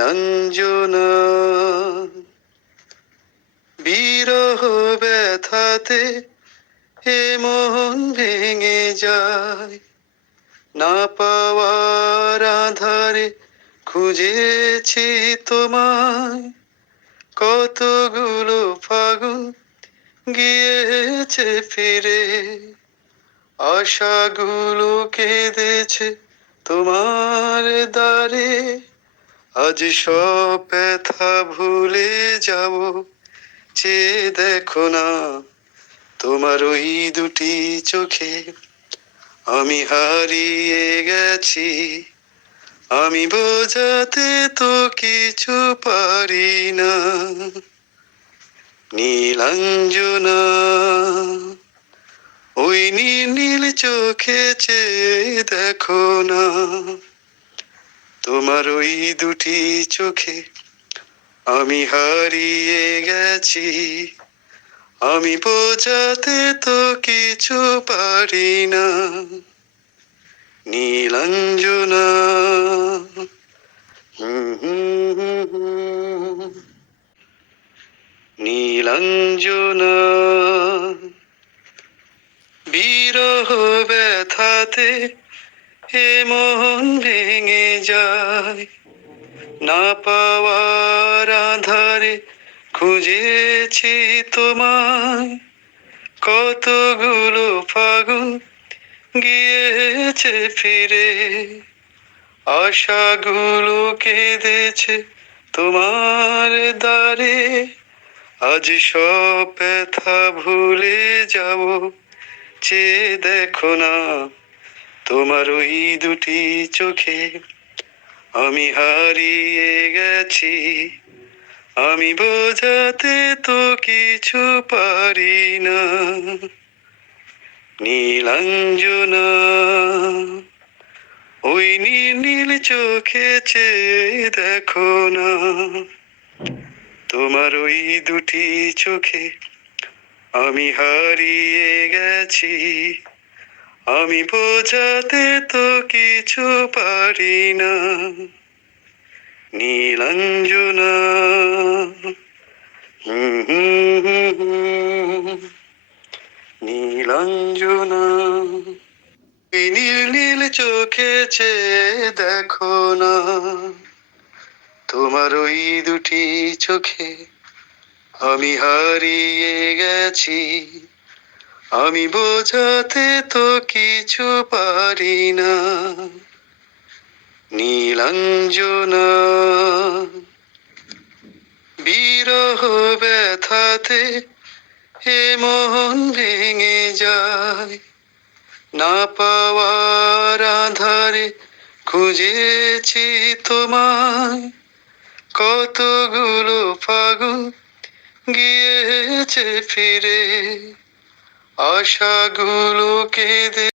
নীলাঞ্জনা বিরহ ব্যথাতে এ মন ভেঙে যায়, না পাওয়ার আধারে খুঁজেছি তোমায়। কতগুলো ফাগুন গিয়েছে ফিরে, আশাগুলো কেঁদেছে তোমার দ্বারে। আজ সব ব্যথা ভুলে যাব, চেয়ে দেখো না তোমার ওই দুটি চোখে। আমি হারিয়ে গেছি, আমি বোঝাতে তো কিছু পারি না। নীলাঞ্জনা ওই নীল নীল চোখে চেয়ে দেখো না, তোমার ওই দুটি চোখে আমি হারিয়ে গেছি। আমি বোঝাতে তো কিছু পারি না। নীলাঞ্জনা নীলাঞ্জনা বিরহ ব্যথাতে এ মন ভেঙে যায়, না পাওয়ার আধারে খুঁজেছি তোমায়। কতগুলো ফাগুন গিয়েছে ফিরে, আশাগুলো কেঁদেছে তোমার দ্বারে। আজ সব ব্যথা ভুলে যাব, চেয়ে দেখো না তোমার ওই দুটি চোখে। আমি হারিয়ে গেছি, আমি বোঝাতে তো কিছু পারি না। নীলাঞ্জনা ওই নীল নীল চোখে চেয়ে দেখো না, তোমার ওই দুটি চোখে আমি হারিয়ে গেছি। আমি বোঝাতে তো কিছু পারি না। নীলাঞ্জনা নীলাঞ্জনা এই নীল নীল চোখে চেয়ে দেখো না, তোমার ওই দুটি চোখে আমি হারিয়ে গেছি। আমি বোঝাতে তো কিছু পারি না। নীলাঞ্জনা বিরহ ব্যথাতে এ মন ভেঙে যায়, না পাওয়ার আধারে খুঁজেছি তোমায়। কতগুলো ফাগুন গিয়েছে ফিরে, আশাগুলো কেঁদে